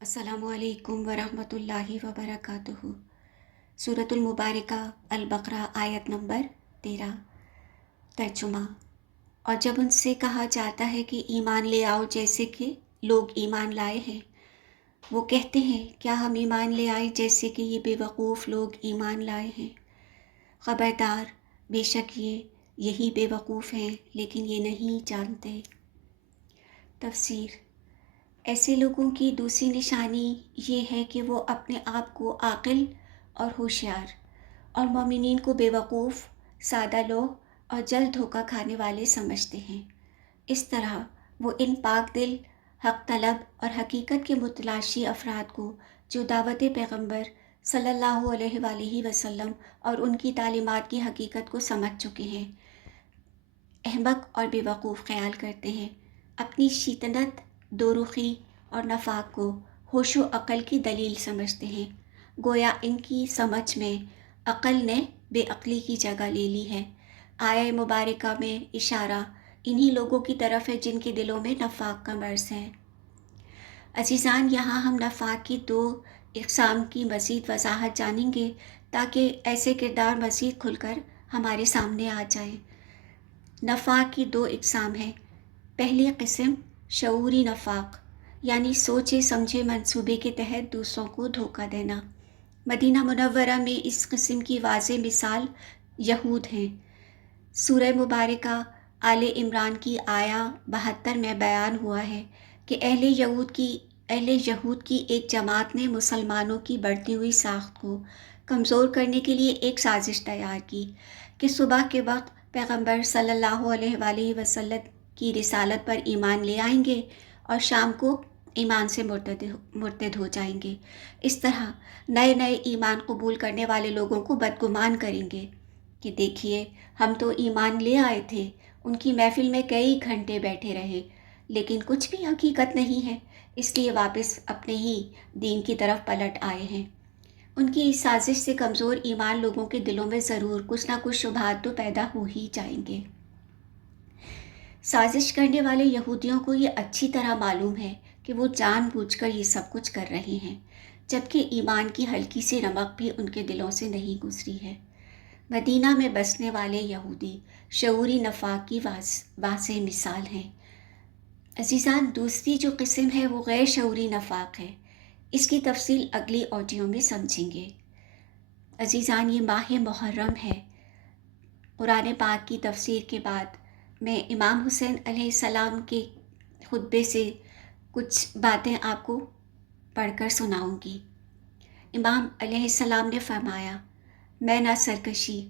अस्सलामु अलैकुम वरहमतुल्लाहि वबरकातुहू। सूरत मुबारका अल-बकरा आयत नंबर 13। तर्जुमा। और जब उनसे कहा जाता है कि ईमान ले आओ जैसे कि लोग ईमान लाए हैं, वो कहते हैं क्या हम ईमान ले आए जैसे कि ये बेवकूफ़ लोग ईमान लाए हैं। ख़बरदार, बेशक यही बेवकूफ़ हैं लेकिन ये नहीं जानते। तफसीर। ऐसे लोगों की दूसरी निशानी ये है कि वो अपने आप को आक़िल और होशियार और मोमिनीन को बेवकूफ़, सादा लोग और जल्द धोखा खाने वाले समझते हैं। इस तरह वो इन पाक दिल, हक़ तलब और हकीकत के मुतलाशी अफराद को जो दावत पैगम्बर सल्लल्लाहु अलैहि वसल्लम और उनकी तालीमात की हकीकत को समझ चुके हैं, अहमक और बेवकूफ़ ख्याल करते हैं। अपनी शीतनत, दोरुखी और नफाक को होशो अक़ल की दलील समझते हैं। गोया इनकी समझ में अक़ल ने बेअक़ली की जगह ले ली है। आया मुबारका में इशारा इन्हीं लोगों की तरफ है जिनके दिलों में नफाक का मर्ज़ है। अज़ीज़ान, यहाँ हम नफाक की दो इक़साम की मज़ीद वज़ाहत जानेंगे ताकि ऐसे किरदार मज़ीद खुलकर हमारे सामने आ जाएँ। नफाक की दो इक़साम हैं। पहली किस्म शऊरी नफाक, यानी सोचे समझे मंसूबे के तहत दूसरों को धोखा देना। मदीना मुनव्वरा में इस किस्म की वाज़ेह मिसाल यहूद हैं। सूरह मुबारका आले इमरान की आया 72 में बयान हुआ है कि अहले यहूद की एक जमात ने मुसलमानों की बढ़ती हुई साख्त को कमज़ोर करने के लिए एक साजिश तैयार की कि सुबह के वक्त पैगम्बर सल्लल्लाहु अलैहि वसल्लम की रिसालत पर ईमान ले आएंगे और शाम को ईमान से मुर्तद हो जाएंगे। इस तरह नए नए ईमान कबूल करने वाले लोगों को बदगुमान करेंगे कि देखिए, हम तो ईमान ले आए थे, उनकी महफिल में कई घंटे बैठे रहे, लेकिन कुछ भी हकीकत नहीं है, इसलिए वापस अपने ही दीन की तरफ पलट आए हैं। उनकी इस साजिश से कमज़ोर ईमान लोगों के दिलों में ज़रूर कुछ ना कुछ शुबहात तो पैदा हो ही जाएंगे। साजिश करने वाले यहूदियों को ये अच्छी तरह मालूम है कि वो जानबूझकर ये सब कुछ कर रहे हैं, जबकि ईमान की हल्की सी रमक भी उनके दिलों से नहीं गुजरी है। मदीना में बसने वाले यहूदी शऊरी नफाक की वाज़ेह मिसाल हैं। अज़ीज़ान, दूसरी जो किस्म है वो गैर शऊरी नफाक है। इसकी तफसील अगली ऑडियो में समझेंगे। अज़ीज़ान, ये माह मुहर्रम है। कुरान पाक की तफसीर के बाद मैं इमाम हुसैन अलैहिस्सलाम के खुतबे से कुछ बातें आपको पढ़कर सुनाऊंगी। इमाम अलैहिस्सलाम ने फरमाया, मैं ना सरकशी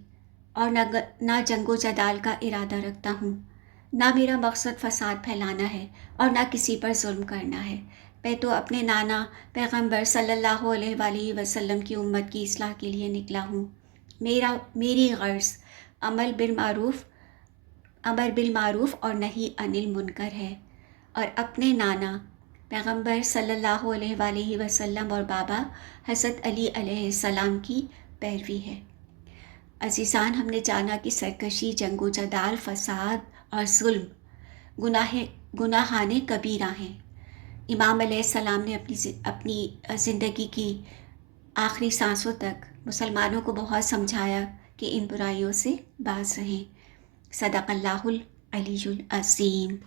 और ना जंगो जदाल का इरादा रखता हूँ, ना मेरा मकसद फ़साद फैलाना है और ना किसी पर जुल्म करना है। मैं तो अपने नाना पैगम्बर सल्लल्लाहु अलैहि वसल्लम की उम्मत की इस्लाह के लिए निकला हूँ। मेरी गर्ज़ अमर बिल मारूफ़ और नहीं अनिल मुनकर है और अपने नाना पैगम्बर सल्लल्लाहु अलैहि वसल्लम और बाबा हज़रत अली अलैहिस्सलाम की पैरवी है। अज़ीज़ान, हमने जाना कि सरकशी, जंगो जदाल, फ़साद और जुल्म गुनाहाने कबीरा हैं। इमाम अलैहिस्सलाम ने अपनी ज़िंदगी की आखिरी सांसों तक मुसलमानों को बहुत समझाया कि इन बुराइयों से बाज रहें। सदक़ल्लाहुल अलीयुल अज़ीम।